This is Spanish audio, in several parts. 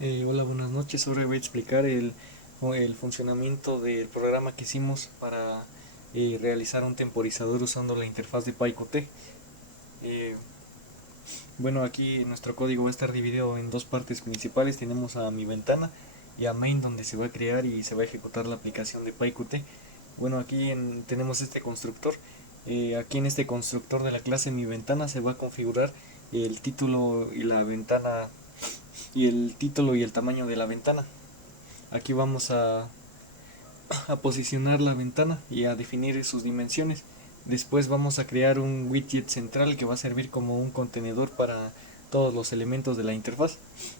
Hola, buenas noches. Ahora voy a explicar el funcionamiento del programa que hicimos para realizar un temporizador usando la interfaz de PyQt. Eh, bueno, aquí nuestro código va a estar dividido en dos partes principales. Tenemos a mi ventana y a main, donde se va a crear y se va a ejecutar la aplicación de PyQt. Bueno, tenemos este constructor. Aquí en este constructor de la clase mi ventana se va a configurar el título y la ventana y el título y el tamaño de la ventana. Aquí vamos a posicionar la ventana y a definir sus dimensiones. Después vamos a crear un widget central que va a servir como un contenedor para todos los elementos de la interfaz.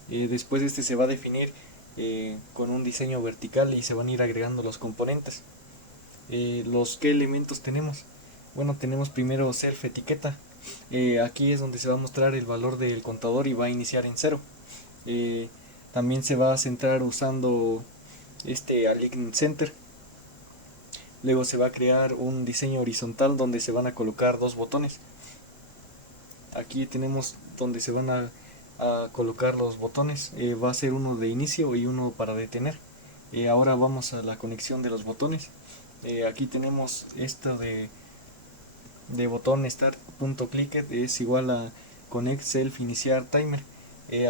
Después este se va a definir con un diseño vertical y se van a ir agregando los componentes. ¿Qué elementos tenemos? Bueno, tenemos primero self etiqueta. Aquí es donde se va a mostrar el valor del contador y va a iniciar en cero. Eh, También se va a centrar usando este Align Center. Luego se va a crear un diseño horizontal donde se van a colocar dos botones. Aquí tenemos donde se van a colocar los botones. Va a ser uno de inicio y uno para detener. Ahora vamos a la conexión de los botones. Aquí tenemos esto de botón start.clicked es igual a connect self iniciar timer.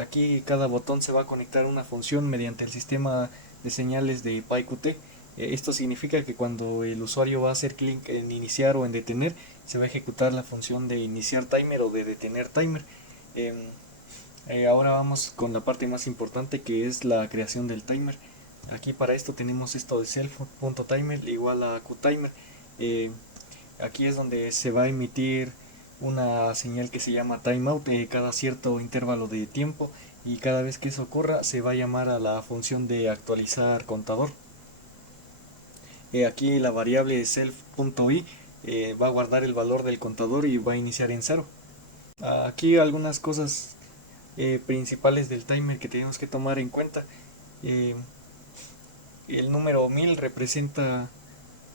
Aquí cada botón se va a conectar a una función mediante el sistema de señales de PyQt. Esto significa que cuando el usuario va a hacer clic en iniciar o en detener, se va a ejecutar la función de iniciar timer o de detener timer. Em, Ahora vamos con la parte más importante, que es la creación del timer. Aquí para esto tenemos esto de self.timer igual a qtimer. Eh, Aquí es donde se va a emitir una señal que se llama timeout cada cierto intervalo de tiempo, y cada vez que eso ocurra se va a llamar a la función de actualizar contador. Aquí la variable self.i va a guardar el valor del contador y va a iniciar en cero. Aquí algunas cosas principales del timer que tenemos que tomar en cuenta. Eh, el número 1000 representa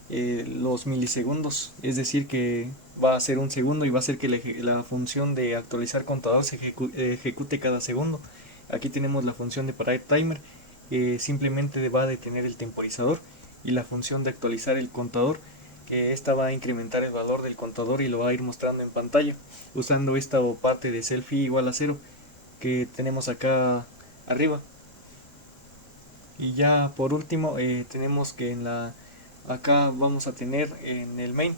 los milisegundos, es decir que va a ser un segundo y va a ser que la función de actualizar contador se ejecute cada segundo. Aquí tenemos la función de parar timer, simplemente va a detener el temporizador, y la función de actualizar el contador, que esta va a incrementar el valor del contador y lo va a ir mostrando en pantalla usando esta parte de selfie igual a cero que tenemos acá arriba. Y ya por último tenemos que acá vamos a tener en el main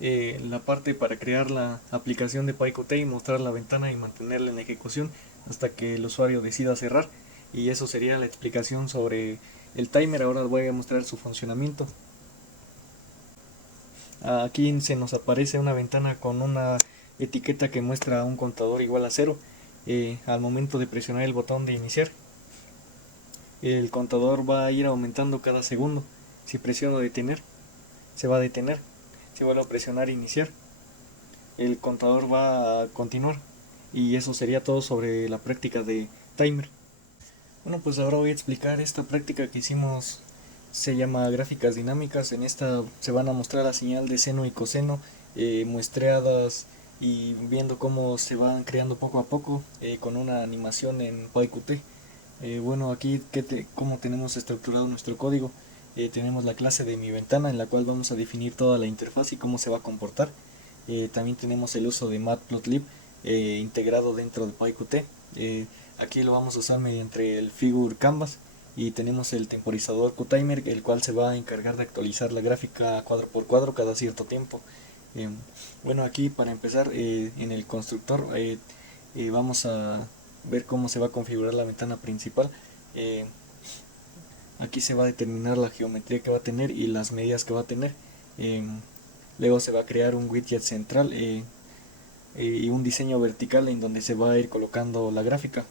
la parte para crear la aplicación de PyQt y mostrar la ventana y mantenerla en ejecución hasta que el usuario decida cerrar. Y eso sería la explicación sobre el timer. Ahora voy a mostrar su funcionamiento. Aquí se nos aparece una ventana con una etiqueta que muestra un contador igual a cero. Al momento de presionar el botón de iniciar, el contador va a ir aumentando cada segundo. Si presiono detener, se va a detener. Si vuelvo a presionar iniciar, el contador va a continuar. Y eso sería todo sobre la práctica de timer. Bueno, pues ahora voy a explicar esta práctica que hicimos. Se llama gráficas dinámicas. En esta se van a mostrar la señal de seno y coseno muestreadas y viendo cómo se van creando poco a poco con una animación en PyQt. Bueno, aquí cómo tenemos estructurado nuestro código. Tenemos la clase de mi ventana, en la cual vamos a definir toda la interfaz y cómo se va a comportar. También tenemos el uso de matplotlib integrado dentro de PyQt. Aquí lo vamos a usar mediante el figure canvas, y tenemos el temporizador qtimer, el cual se va a encargar de actualizar la gráfica cuadro por cuadro cada cierto tiempo. Eh, bueno, aquí para empezar en el constructor vamos a ver cómo se va a configurar la ventana principal. Eh, Aquí se va a determinar la geometría que va a tener y las medidas que va a tener. Eh, Luego se va a crear un widget central y un diseño vertical en donde se va a ir colocando la gráfica.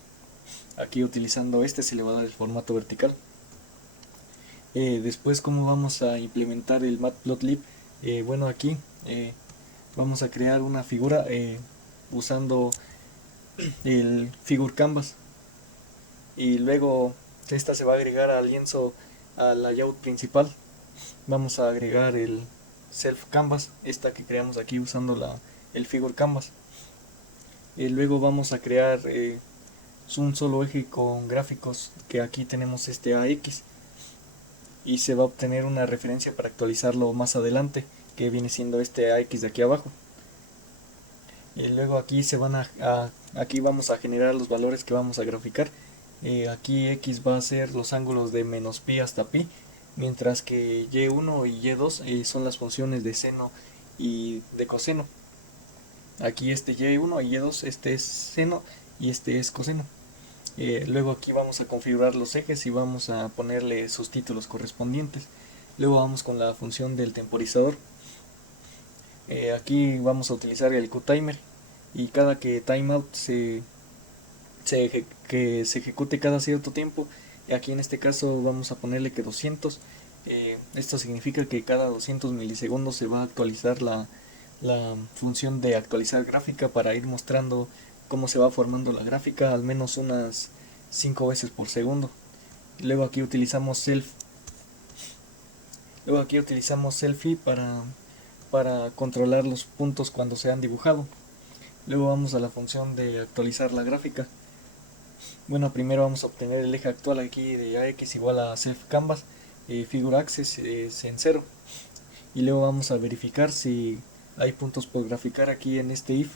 Aquí utilizando este se le va a dar el formato vertical. Después, cómo vamos a implementar el matplotlib. Bueno, aquí vamos a crear una figura usando el figure canvas, y luego esta se va a agregar al lienzo, al layout principal. Vamos a agregar el self canvas, esta que creamos aquí usando el figure canvas. Luego vamos a crear un solo eje con gráficos, que aquí tenemos este AX, y se va a obtener una referencia para actualizarlo más adelante, que viene siendo este AX de aquí abajo. Y luego aquí aquí vamos a generar los valores que vamos a graficar. Aquí X va a ser los ángulos de menos pi hasta pi, mientras que Y1 y Y2 son las funciones de seno y de coseno. Aquí este Y1 y Y2, este es seno y este es coseno. Luego aquí vamos a configurar los ejes y vamos a ponerle sus títulos correspondientes. Luego vamos con la función del temporizador. Aquí vamos a utilizar el QTimer, y cada que timeout que se ejecute cada cierto tiempo, aquí en este caso vamos a ponerle que 200. Esto significa que cada 200 milisegundos se va a actualizar la función de actualizar gráfica, para ir mostrando cómo se va formando la gráfica al menos unas 5 veces por segundo. Luego aquí utilizamos selfie para controlar los puntos cuando se han dibujado. Luego vamos a la función de actualizar la gráfica. Bueno, primero vamos a obtener el eje actual aquí de AX igual a self canvas, figure access es en 0, y luego vamos a verificar si hay puntos por graficar aquí en este if.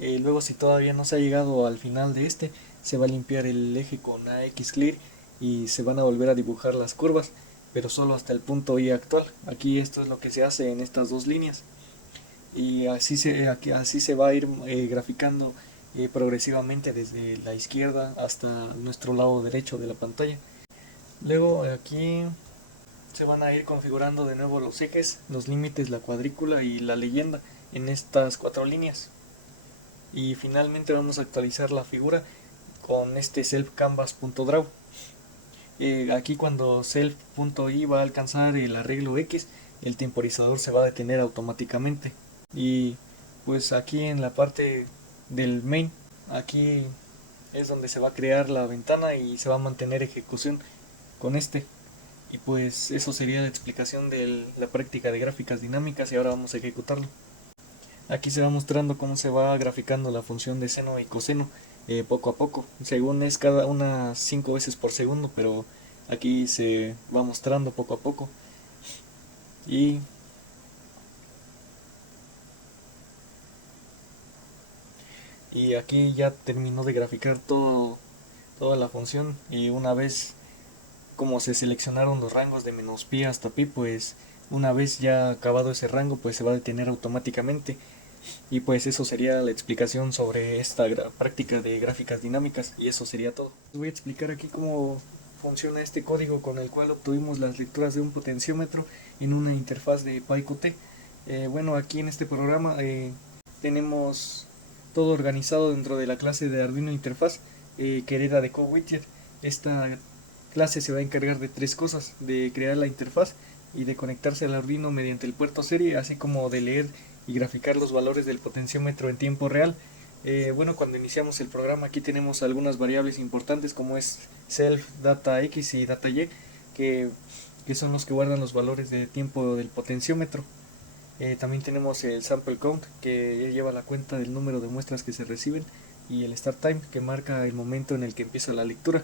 Luego, si todavía no se ha llegado al final de este, se va a limpiar el eje con AX Clear y se van a volver a dibujar las curvas, pero solo hasta el punto Y actual. Aquí esto es lo que se hace en estas dos líneas, y así se va a ir graficando progresivamente desde la izquierda hasta nuestro lado derecho de la pantalla. Luego aquí se van a ir configurando de nuevo los ejes, los límites, la cuadrícula y la leyenda en estas 4 líneas. Y finalmente vamos a actualizar la figura con este self-canvas.draw. Aquí cuando self.i va a alcanzar el arreglo X, el temporizador se va a detener automáticamente. Y pues aquí en la parte del main, aquí es donde se va a crear la ventana y se va a mantener ejecución con este. Y pues eso sería la explicación de la práctica de gráficas dinámicas, y ahora vamos a ejecutarlo. Aquí se va mostrando cómo se va graficando la función de seno y coseno poco a poco. Según es cada una 5 veces por segundo, pero aquí se va mostrando poco a poco. Y aquí ya terminó de graficar toda la función, y una vez como se seleccionaron los rangos de menos pi hasta pi, pues una vez ya acabado ese rango, pues se va a detener automáticamente. Y pues eso sería la explicación sobre esta práctica de gráficas dinámicas, y eso sería todo. Les voy a explicar aquí cómo funciona este código con el cual obtuvimos las lecturas de un potenciómetro en una interfaz de PyQt. Bueno, aquí en este programa tenemos todo organizado dentro de la clase de Arduino Interfaz, que hereda de CoWidget. Esta clase se va a encargar de 3 cosas: de crear la interfaz y de conectarse al Arduino mediante el puerto serie, así como de leer y graficar los valores del potenciómetro en tiempo real. Bueno, cuando iniciamos el programa, aquí tenemos algunas variables importantes como es self, data x y data y, que son los que guardan los valores de tiempo del potenciómetro. También tenemos el sample count, que lleva la cuenta del número de muestras que se reciben, y el start time, que marca el momento en el que empieza la lectura.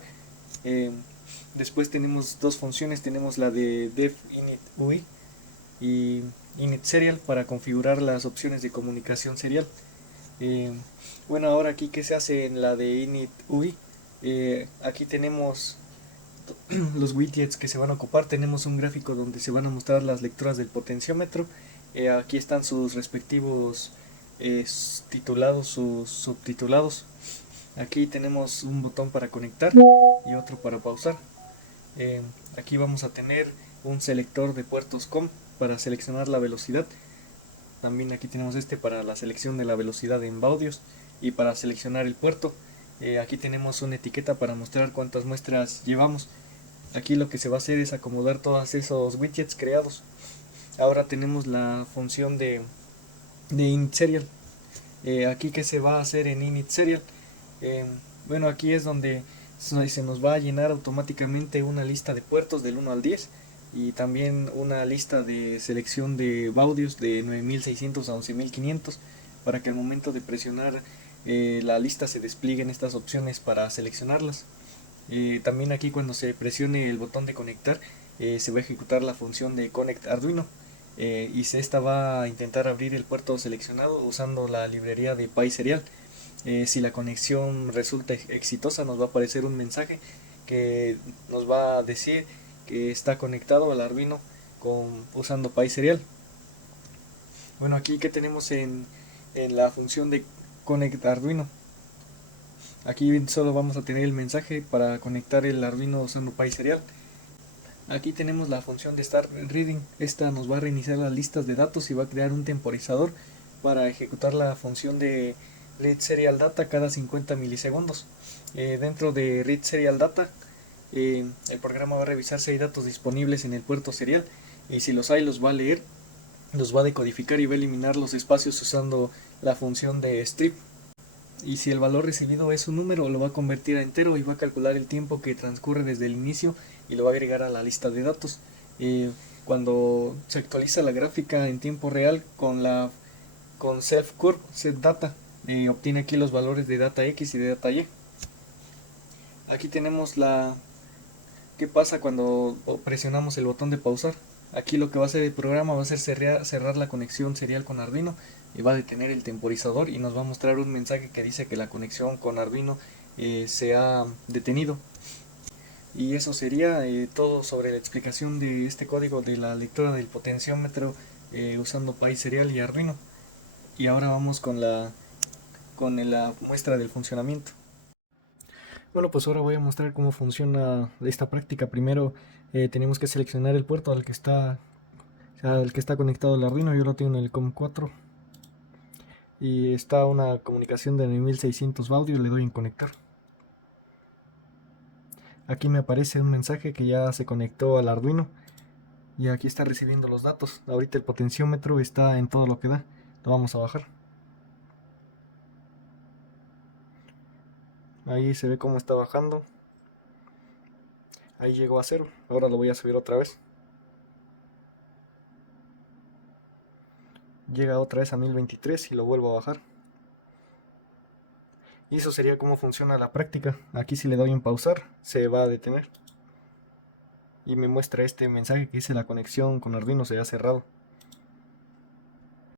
Después tenemos 2 funciones, tenemos la de def init ui y init serial para configurar las opciones de comunicación serial. Bueno, ahora aquí, ¿qué se hace en la de init ui? Aquí tenemos los widgets que se van a ocupar. Tenemos un gráfico donde se van a mostrar las lecturas del potenciómetro. Aquí están sus respectivos titulados, sus subtitulados. Aquí tenemos un botón para conectar y otro para pausar. Aquí vamos a tener un selector de puertos COM para seleccionar la velocidad. También aquí tenemos este para la selección de la velocidad en baudios y para seleccionar el puerto. Aquí tenemos una etiqueta para mostrar cuántas muestras llevamos. Aquí lo que se va a hacer es acomodar todos esos widgets creados. Ahora tenemos la función de init serial. Aquí, ¿qué se va a hacer en init serial? Bueno, aquí es donde se nos va a llenar automáticamente una lista de puertos del 1 al 10, y también una lista de selección de baudios de 9600 a 11500, para que al momento de presionar la lista se despliegue en estas opciones para seleccionarlas. También aquí cuando se presione el botón de conectar se va a ejecutar la función de Connect Arduino y esta va a intentar abrir el puerto seleccionado usando la librería de PySerial. Si la conexión resulta exitosa, nos va a aparecer un mensaje que nos va a decir que está conectado al Arduino usando PySerial. Bueno, aquí que tenemos en la función de Connect Arduino. Aquí solo vamos a tener el mensaje para conectar el Arduino usando PySerial. Aquí tenemos la función de Start Reading. Esta nos va a reiniciar las listas de datos y va a crear un temporizador para ejecutar la función de Read Serial Data cada 50 milisegundos. Dentro de Read Serial Data, el programa va a revisar si hay datos disponibles en el puerto serial y si los hay los va a leer, los va a decodificar y va a eliminar los espacios usando la función de strip. Y si el valor recibido es un número, lo va a convertir a entero y va a calcular el tiempo que transcurre desde el inicio y lo va a agregar a la lista de datos. Cuando se actualiza la gráfica en tiempo real con self curve set data, obtiene aquí los valores de data X y de data Y. Aquí tenemos qué pasa cuando presionamos el botón de pausar. Aquí lo que va a hacer el programa va a ser cerrar la conexión serial con Arduino y va a detener el temporizador y nos va a mostrar un mensaje que dice que la conexión con Arduino se ha detenido. Y eso sería todo sobre la explicación de este código de la lectura del potenciómetro usando PySerial y Arduino. Y ahora vamos con la muestra del funcionamiento. Bueno, pues ahora voy a mostrar cómo funciona esta práctica. Primero tenemos que seleccionar el puerto al que está conectado el Arduino. Yo lo tengo en el COM4 y está una comunicación de 9600 baudio. Le doy en conectar. Aquí me aparece un mensaje que ya se conectó al Arduino y aquí está recibiendo los datos. Ahorita el potenciómetro está en todo lo que da. Lo vamos a bajar. Ahí se ve cómo está bajando. Ahí llegó a 0. Ahora lo voy a subir otra vez. Llega otra vez a 1023 y lo vuelvo a bajar. Y eso sería cómo funciona la práctica. Aquí si le doy en pausar, se va a detener. Y me muestra este mensaje que dice la conexión con Arduino se ha cerrado.